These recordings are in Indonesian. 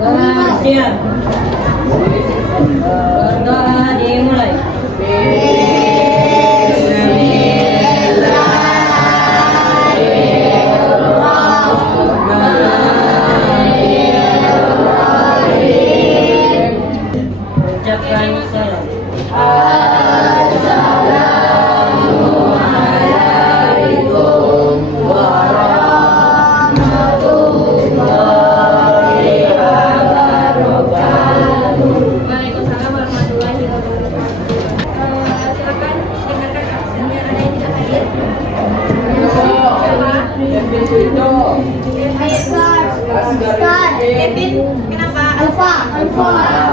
Siap. Berdoa dimulai. Ucapkan salam. Waalaikumsalam warahmatullahi wabarakatuh. Silakan dengarkan absennya, ada yang tidak hadir. Kevin, kenapa? Alfa.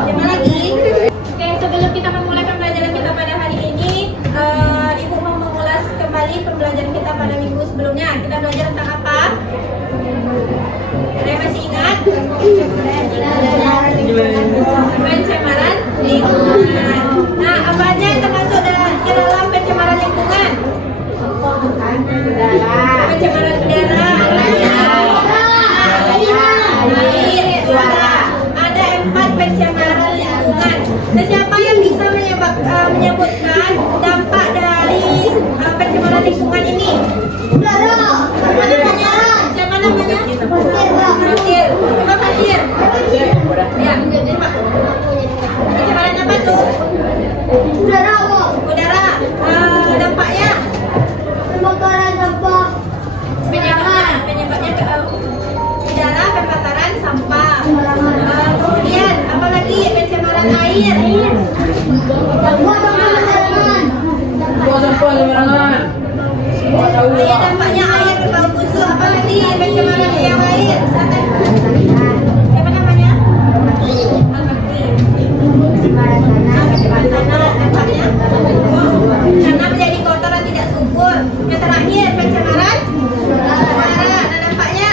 Siapa lagi? Oke, sebelum kita memulai pembelajaran kita pada hari ini, Ibu mau mengulas kembali pembelajaran kita pada minggu sebelumnya. Kita belajar tentang apa? Ada yang masih ingat? Pencemaran lingkungan. Nah, apa aja yang termasuk ke dalam pencemaran lingkungan? Pencemaran udara, air, suara. Ada 4 pencemaran lingkungan. Nah, siapa yang bisa menyebutkan dampak dari pencemaran lingkungan ini? Siapa namanya? Fatir. Coba Fatir. Ya, coba. Pencemaran apa tuh? Udara. Dampaknya? Penyebabnya ke udara, pembakaran sampah. Kemudian apa lagi? Pencemaran air. Iya, dampaknya air berbau busuk. Apa lagi? Pencemaran yang lain. Siapa namanya? Pencemaran tanah. Dampaknya tanah menjadi kotor dan tidak subur. Yang terakhir pencemaran suara. Nah, dampaknya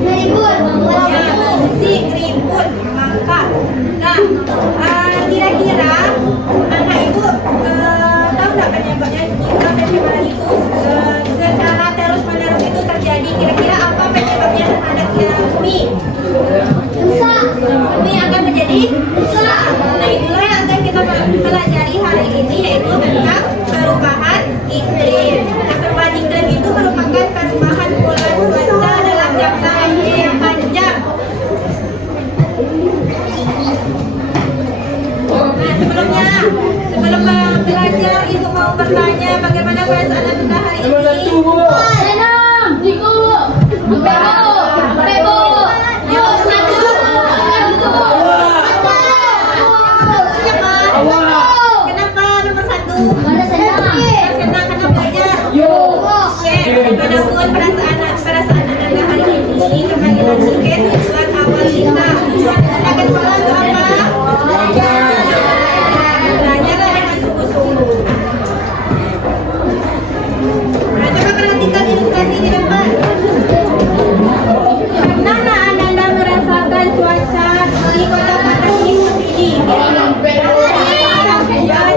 ya, musik, ribut, mangkak. Nah, kira-kira anak ibu tahu nggak penyebabnya jika pencemaran itu secara terus-menerus itu terjadi? Kira-kira apa penyebabnya terhadap bumi? Bumi akan menjadi rusak. Nah, itulah yang akan kita pelajari hari ini, yaitu tentang perubahan iklim. Nah, perubahan iklim itu merupakan perubahan pola cuaca dalam jangka yang panjang. Nah, sebelum belajar, ibu mau bertanya bagaimana perasaan anda hari ini? Kenapa nomor 1? Senang karena belajar. Oke, walaupun perasaan anda hari ini kembali lagi ke tujuan awal kita. Anda ke sekolah untuk apa? Belajar dengan sungguh-sungguh. Nah, coba perhatikan ilustrasi di depan. Pernah Anda merasakan cuaca di kota panas ini seperti ini?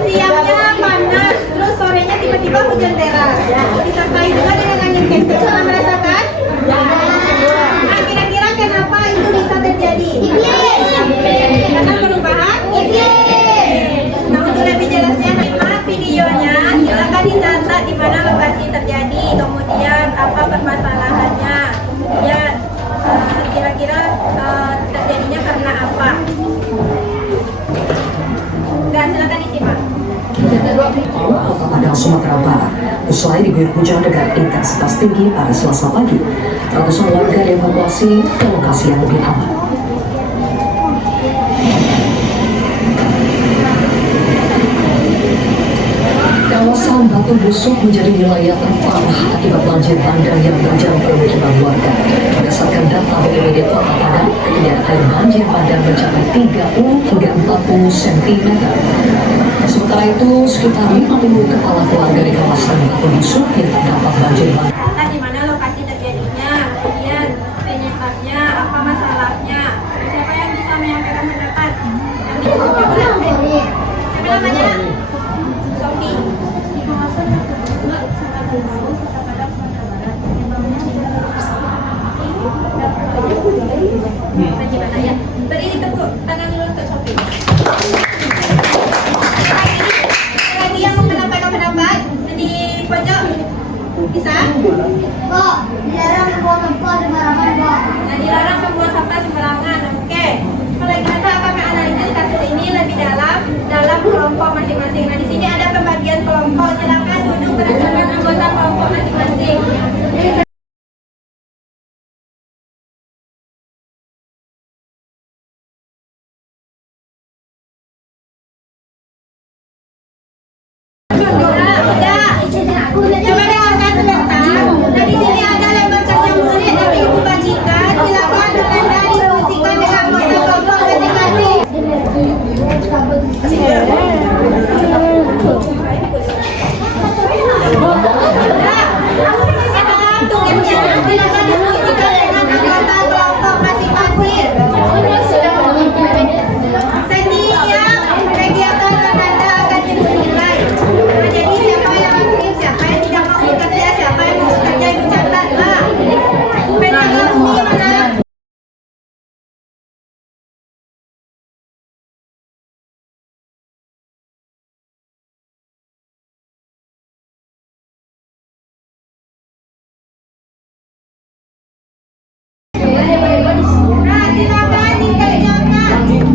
Siangnya panas, terus sorenya tiba-tiba hujan deras. Disertai juga dengan angin kencang. Pernah merasakan? Nah, kira-kira kenapa itu bisa terjadi? Karena perubahan iklim. Nah, untuk lebih jelasnya, simak videonya. Silakan dicatat di mana lokasi terjadi, kemudian apa permasalahannya, kemudian kira-kira terjadinya karena apa. Dan silakan disimak. Kota Padang, Sumatera Barat, usai diguyur hujan dengan intensitas tinggi pada Selasa pagi, ratusan warga dievakuasi ke lokasi yang lebih aman. Kawasan Batu Busuk menjadi wilayah terparah akibat banjir bandang yang menerjang permukiman warga. Berdasarkan data BPBD Kota Padang, ketinggian air banjir bandang mencapai 30 hingga 40 cm. Sementara itu, sekitar 50 kepala keluarga di kawasan Batu Busuk yang terdampak banjir bandang. Nah, di mana lokasi terjadinya, kemudian penyebabnya, apa masalahnya. Siapa yang bisa menyampaikan pendapat? Siapa namanya? Sofi. Tangan dulu untuk Sophie. Lagi yang mau pendapat di pojok. Bisa? Kok dilarang membuang sampah sembarangan, Kok? Nah, dilarang membuang sampah sembarangan. Oke. Mulai kita akan menganalisis kasus ini lebih dalam kelompok masing-masing. Nah, di sini ada pembagian kelompok. Silakan duduk berdasarkan anggota kelompok masing-masing. Coba dengarkan sebentar. Nah, di sini ada lembar kerja murid yang ibu bagikan. Silakan Anda diskusikan dengan anggota kelompok masing-masing. Tugasnya silakan diskusikan dengan anggota kelompok masing-masing. Setiap kegiatan Anda akan dinilai. Nah, jadi siapa yang aktif, siapa yang tidak mau bekerja, siapa yang mau bekerja itu catatlah. Pedagang ini mana? Nah, silakan tinggal jawabnya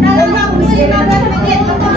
dalam waktu 15 menit untuk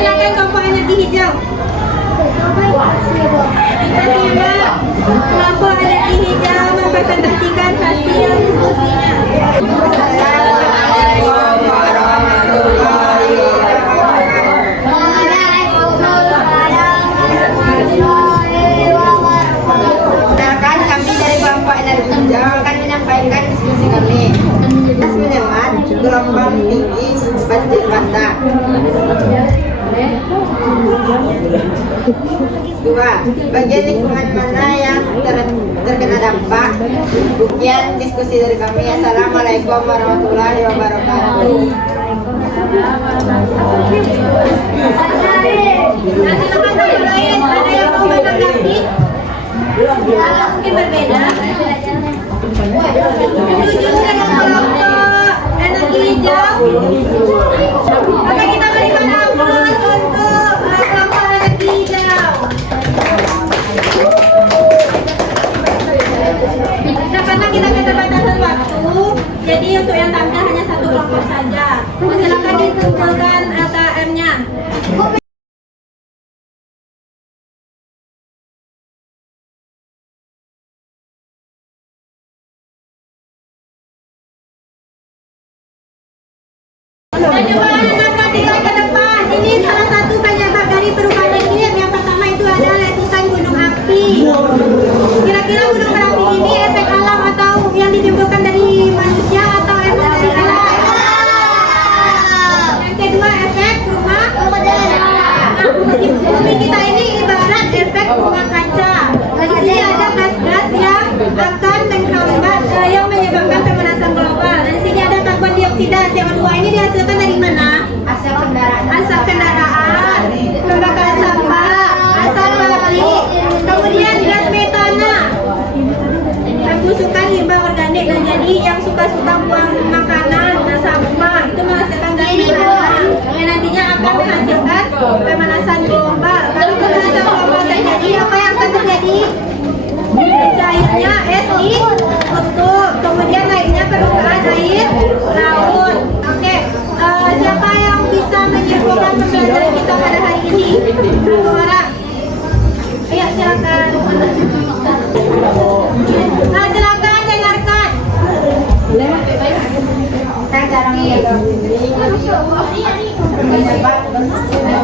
silakan kelompok energi hijau. Kita simak kelompok energi hijau mempresentasikan hasil diskusinya. Perkenalkan, kami dari kelompok energi hijau akan menyampaikan diskusi kami. Gas menyemat, gelombang tinggi, banjir bandang. 2. Bagian lingkungan mana yang terkena dampak? Sekian diskusi dari kami. Assalamualaikum warahmatullahi wabarakatuh. Nah, silakan yang lain. Ada yang mau menanggapi? Mungkin berbeda. Setuju dengan kelompok energi hijau? Oke, kita berikan aplaus untuk kelompok energi hijau. Nah, karena kita keterbatasan waktu, jadi untuk yang tampil hanya satu kelompok saja. Silakan dikumpulkan ATM-nya. Penyebab narkotika ke depan. Ini salah satu penyebab dari perubahan iklim. Yang pertama itu adalah letusan gunung api. Kira-kira gunung berapi ini efek alam atau yang ditimbulkan dari manusia atau efek dari alam? Yang kedua efek rumah. Bumi kita ini ibarat efek rumah kaca. Di sini ada gas-gas yang akan menghambat yang CO2 ini dihasilkan dari mana? Asap kendaraan. Asap kendaraan, pembakaran sampah, asap pabrik, kemudian gas metana, pembusukan limbah organik. Dan jadi yang suka-suka buang makanan dan sampah itu menghasilkan gas metana yang nantinya akan menghasilkan pemanasan global. Kalau pemanasan global terjadi, apa yang akan terjadi? Cairnya es di kutub, kemudian naiknya permukaan air laut. Oke, siapa yang bisa menyimpulkan pembelajaran kita pada hari ini? Satu orang. Ayo silakan. Nah, silakan dengarkan. Saya jarang lihat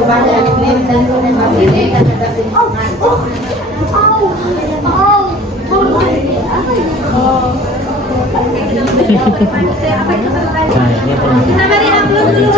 banyak klaim dan pembeli terhadap lingkungan. Kita beri aplaus dulu.